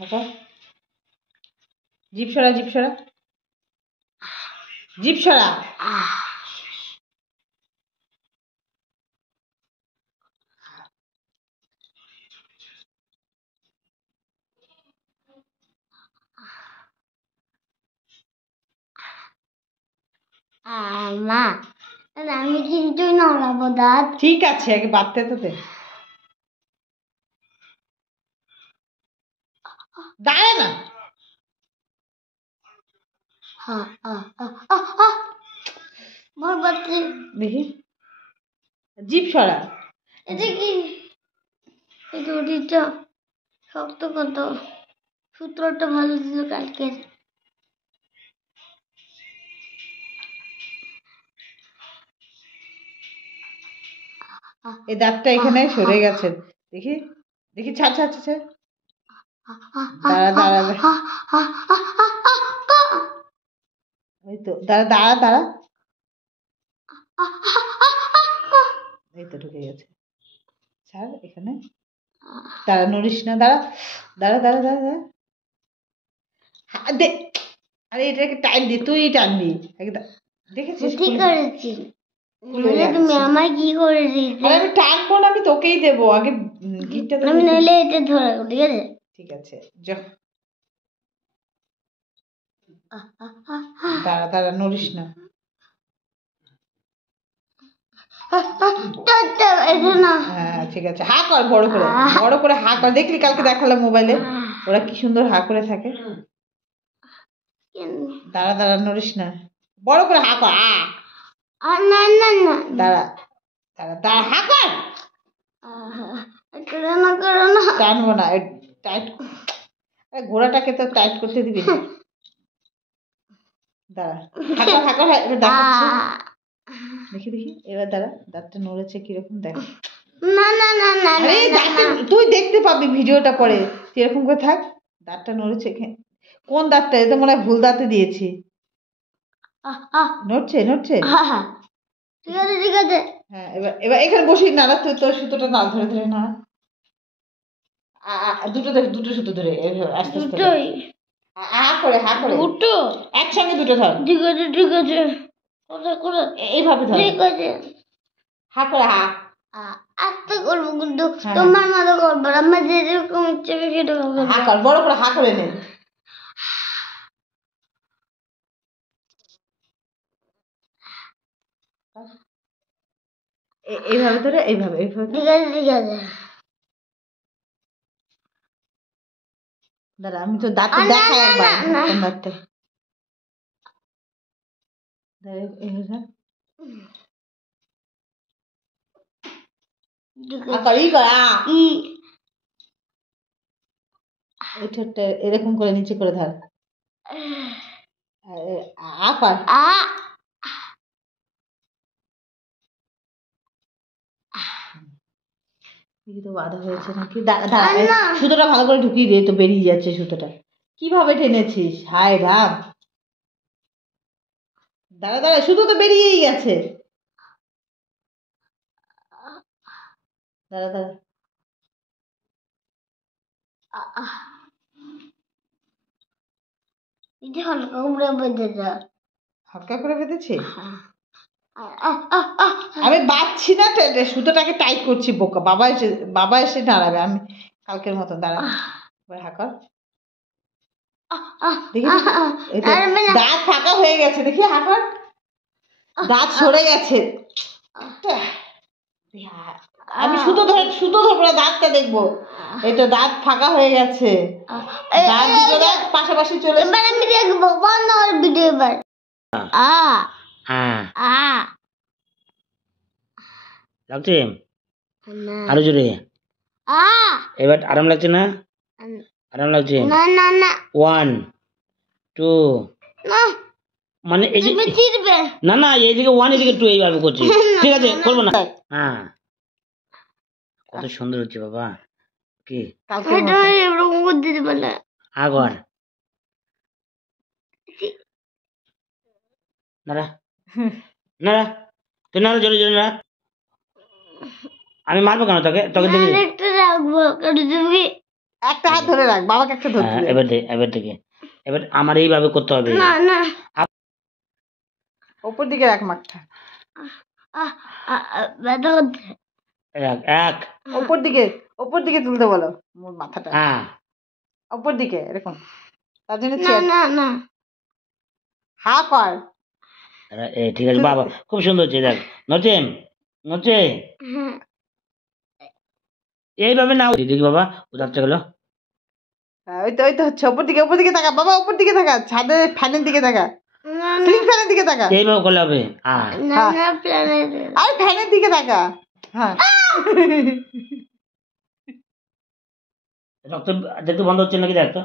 হাঁকো, জিভ সরা, জিভ সরা, জিভ সরা। মা আমি কিন্তু নড়াবো দাঁত। ঠিক আছে, আগে বাঁধতে তো দে। দাঁড়া না। ভয় পাচ্ছি। দেখি, জিভ সরা। এটা কি? এই দড়িটা শক্ত কত, সূত্রটা ভালো ছিল কালকে। এই দাঁতটা এখানে সরে গেছে, দেখি দেখি, ছাড় ছাড় ছাড়। দাঁড়া দাঁড়া, এই তো দাঁড়া দাঁড়া দাঁড়া, এই তো ঢুকে গেছে। ছাড় এখানে, দাঁড়া, নড়িস না, দাঁড়া দাঁড়া দাঁড়া দাঁড়া দাঁড়া। আরে এটাকে টাইট দি, তুই টানবি। দেখেছিস? ঠিক করেছি। তুমি আমায় কি করে দিয়েছো? আমি টানবো না, আমি তোকেই দেবো। আগে গিটটা আমি নইলে এটা ধরে, ঠিক আছে? ঠিক আছে, যা। দাঁড়া দাঁড়া, নড়িস না। হ্যাঁ ঠিক আছে, হা কর বড় করে, বড় করে হা কর। দেখলি কালকে দেখালাম মোবাইলে, ওরা কি সুন্দর হা করে থাকে। দাঁড়া দাঁড়া, নড়িস না, বড় করে হা কর। না না না, দাঁড়া দাঁড়া দাঁড়া, হা কর। টানবো না, টাইট। ঘোড়াটাকে তো টাইট করতে দিবি। দাঁড়া, হা কর, এবার দেখাচ্ছি। দেখি দেখি, এবার দাঁড়া, দাঁতটা নড়েছে কিরকম দেখ। না না না না, তুই দেখতে পাবি ভিডিওটা পরে। এরকম করে থাক, দাঁতটা নড়েছে। কোন দাঁতটা? এটা মনে হয় ভুল দাঁতে দিয়েছি। নড়ছে নড়ছে। ঠিক আছে ঠিক আছে। হ্যাঁ, এবার এবার এখানে বসি না, তুই তোর সুতোটা না ধরে ধরে না। দুটো ধরে, দুটো সুতো ধরে আস্তে আস্তে হা করে, হা করে। দুটো একসঙ্গে দুটো ধর। ঠিক আছে ঠিক আছে, এইভাবে ধর। ঠিক আছে, হা করে, হা। আস্তে করবো কিন্তু তোমার মতো করবো। আমার যেরকম ইচ্ছে সেরকম হা কর, বড় করে হা করে নে। এইভাবে ধরে, এইভাবে এইভাবে। ঠিক আছে ঠিক আছে। দাঁড়া, আমি তো দাঁত দেখাই একবার। দাঁতটা এরকম করে নিচে করে ধর। বাধা হয়েছে নাকি? সুতোটা ভালো করে ঢুকিয়ে দিয়ে, তো বেরিয়ে যাচ্ছে সুতোটা। কিভাবে টেনেছিস? হায় রাম। দাঁড়া দাঁড়া, সুতো তো বেরিয়েই গেছে। দাঁড়া দাঁড়া, হালকা করে বেঁধেছি। আমি বাঁধছি না, সুতোটাকে টাইট করছি। বোকা বাবা এসে দাঁড়াবে। আমি কালকের মতো দাঁড়া। হা কর, দেখি দাঁত ফাঁকা হয়ে গেছে, দেখি হা কর। দাঁত সরে গেছে। আমি সুতো ধরবো না, দাঁতটা দেখবো। এই তো দাঁত ফাঁকা হয়ে গেছে, দাঁত দুটো দাঁত পাশাপাশি চলে। এবার আমি দেখবো ভিডিও। এবার লাগছে আরো জোরে। এবার আরাম লাগছে না? আরাম লাগছে? না না না, 1 2 মানে এই যে না না, এইদিকে 1 এদিকে 2 এইভাবে করছি। ঠিক আছে, করবো না। হ্যাঁ, কত সুন্দর হচ্ছে বাবা। কি আগর নারা নারা, তুই নারা, জোরে জোরে নারা। আমি মারবো কেন তোকে? তোকে দেখে রাখবো। একটা হাত ধরে রাখ, বাবাকে একটা ধরতে হ্যাঁ দে। এবার থেকে এবার আমার এইভাবে করতে হবে। না না উপর দিকে রাখ মাঠটা, ব্যথা করছে। এক উপর দিকে তুলতে বলো মোর মাথাটা, হ্যাঁ উপর দিকে এরকম, তার জন্য না না না হা কর। ঠিক আছে বাবা, খুব সুন্দর হচ্ছে। দেখ নচে নচে হ্যাঁ এইভাবে না দেখি বাবা, ও যাচ্ছে গেল। হ্যাঁ, ওই তো হচ্ছে। উপর দিকে তাকা বাবা, উপর দিকে তাকা, ছাদে ফ্যানের দিকে তাকা, না সিলিং ফ্যানের দিকে তাকা, এইভাবে করলে হবে। না না প্ল্যানেট আর ফ্যানের দিকে তাকা। হ্যাঁ রক্ত দেখতে বন্ধ হচ্ছে নাকি দেখ তো।